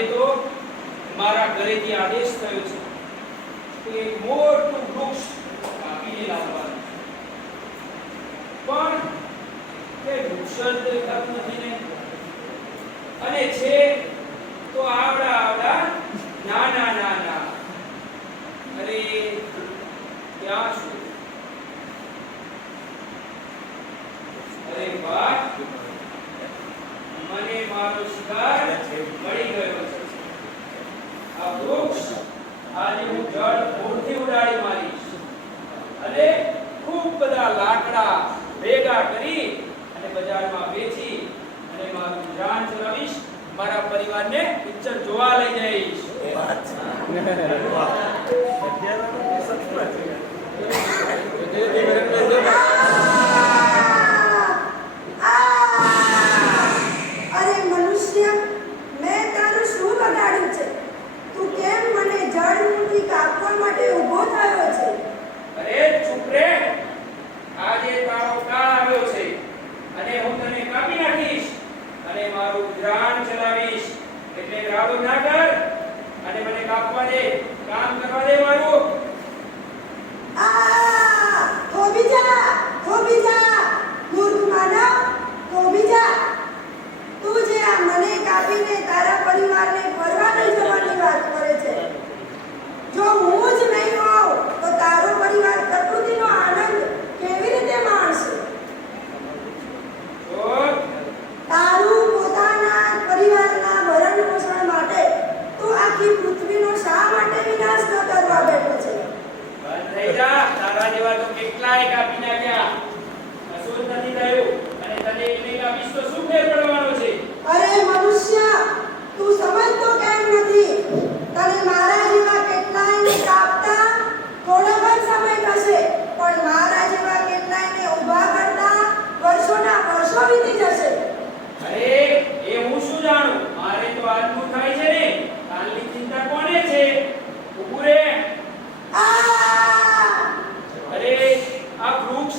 આજે તો મારા ઘરેથી આદેશ થયો છે કે એક મોટું વૃક્ષ કાપીને લાવવાનું, પણ તે વૃક્ષ જ દેખાતું નથી ને, અને છે તો આવડા આવડા નાના નાના. અરે ક્યાં છું? અરે વાહ, મને મારો શિકાર મળી ગયો છે. આ વૃક્ષ આજે હું જળ પૂરથી ઉડાડી મારીશ અને ખૂબ બધા લાકડા ભેગા કરી અને બજારમાં વેચી અને મારું ગુજરાન ચલાવીશ. મારા પરિવારને પિક્ચર જોવા લઈ જઈશ. અરે મનુષ્ય, મેં તારું શું બગાડ્યું છે? તું કેમ મને જળમૂળથી કાપવા માટે ઊભો થયો છે? અરે ચૂપ રે, આજે તારો કાળ આવ્યો છે અને હું તને કાપી નાખીશ અને મારું ગુજરાન ચલાવીશ. એટલે રાડો ના કર અને મને કાપવા દે, કામ કરવા દે મારું. થોભી જા મૂર્ખ માનવ, થોભી જા. તું જે આ મને કાપીને તારા પરિવારને ફરવા લઈ જવાની વાત કરે છે, જો હું જ નહીં હોઉં તો તારો પરિવાર પ્રકૃતિનો આનંદ કેવી રીતે માણશે? તારું પોતાના પરિવારના ભરણ પોષણ માટે તું આખી પૃથ્વીનો શા માટે વિનાશ ન કરવા બેઠો છે? બંધ થઈ જા, તારા જેવા તો કેટલાય કાપી નાખ્યા, કશું જ નથી થયું અને તને એકને કાપીશ તો શું ફેર પડવાનો છે? અરે મનુષ્ય, તું સમજતો કેમ નથી? તને મારા જેવા કેટલાયને કાપતા થોડો જ સમય થશે, પણ મારા જેવા કેટલાયને ઊભા કરતા વર્ષોના વર્ષો વીતી જશે. અરે એ હું શું જાણું, મારે તો આજનું થાય છે ને, કાલની ચિંતા કોને છે? ઊભું રે. અરે આ વૃક્ષ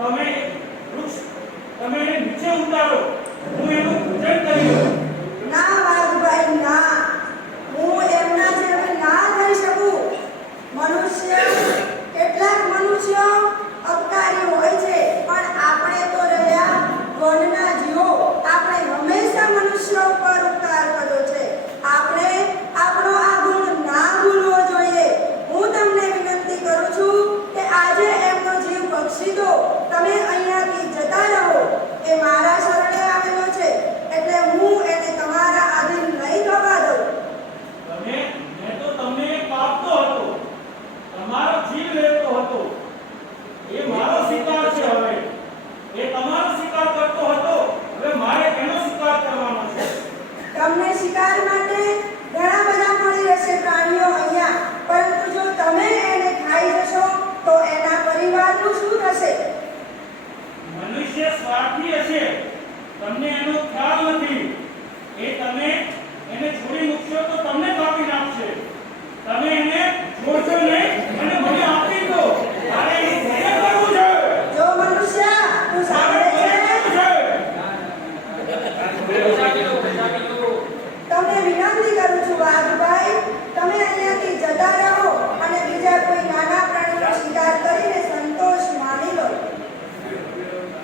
તમે વૃક્ષ તમે એને નીચે ઉતારો, હું એનું પૂજન કરીશ. ના વાઘભાઈ ના, હું એમના જેવી ના થઈ શકું. કેટલાક મનુષ્યો અપકારી હોય છે, પણ આપણે તો રહ્યા વનના જીવો. આપણે હંમેશા મનુષ્યો પર ઉપકાર કર્યો છે. આપણે આપણો આ ગુણ ના ભૂલવો જોઈએ. હું તમને વિનંતી કરું છું કે આજે એમનો જીવ બક્ષી દો. તમે અહીંયાથી જતા રહો. એ મારા શરણે આવેલો છે, એટલે હું એને તમારા આધીન નહીં થવા દઉં. મેં તો તમને કાપતો હતો, તમારો જીવ લેતો હતો. એ મારો શિકાર છે. હવે એ તમારો શિકાર કરતો હતો, હવે મારે એનો શિકાર કરવાનો છે. તમને શિકાર માટે ઘણા બધા મળી રહેશે પ્રાણીઓ અહીંયા, પરંતુ જો તમે એને ખાઈ જશો તો એના પરિવારનું શું થશે? મનુષ્ય સ્વાર્થી હશે, તમને એનો ખ્યાલ નથી. એ તમે એને છોડી મૂકશો તો તમને કાપી નાખશે. તમે એને છોડશો નહીં અને મને આપી દો. મારે એનું ભજન કરવું છે. જો મનુષ્ય તું સાંભળે છે? તમને વિનંતી કરું છું વાઘભાઈ, તમે અહીંયાથી જતા રહો અને બીજા કોઈ નાના પ્રાણીનો શિકાર કરીને સંતોષ માણી લો.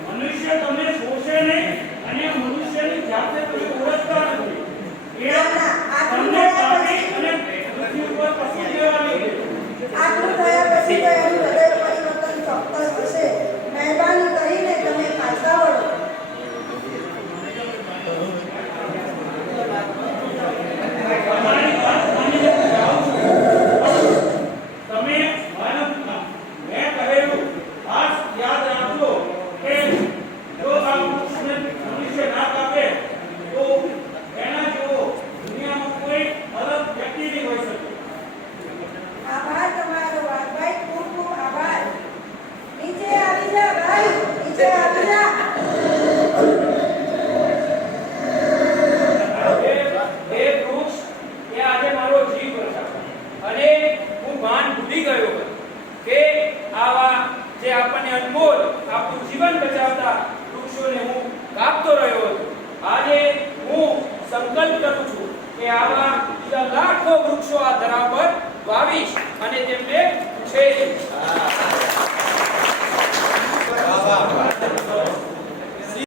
મનુષ્ય તમને છોડશે નહીં અને મનુષ્યની જાતે તમે ઓળખતા નથી. એ તમને કાપી અને પૃથ્વી ઉપર પસી દેવાની છે. આટલું થયા પછી તો એનું હૃદય પરિવર્તન ચોક્કસ થશે. મહેરબાની કરીને તમે પાછા વળો. તમારી વાત માનીને હું જાઉં છું. તમે મેં કહેલું ખાસ યાદ રાખજો કે જો આ વૃક્ષને મનુષ્ય ના કાપે તો એના જેવો દુનિયામાં કોઈ અલગ વ્યક્તિ નહીં હોઈ શકે. આભાર તમારો વાઘભાઈ, ખૂબ ખૂબ આભાર. નીચે આવી જા ભાઈ, નીચે આવી જા. એ વૃક્ષ એ આજે મારો જીવ બચાવ્યો. અને હું ભાન ભૂલી ગયો હતો કે આવા જે આપણને અનમોલ આપણું જીવન બચાવતા વૃક્ષોને હું કાપતો રહ્યો હતો. આજે હું સંકલ્પ કરું છું કે આવા બીજા લાખો વૃક્ષો આ ધરા પર વાવીશ અને તેમને ઉછેરીશ.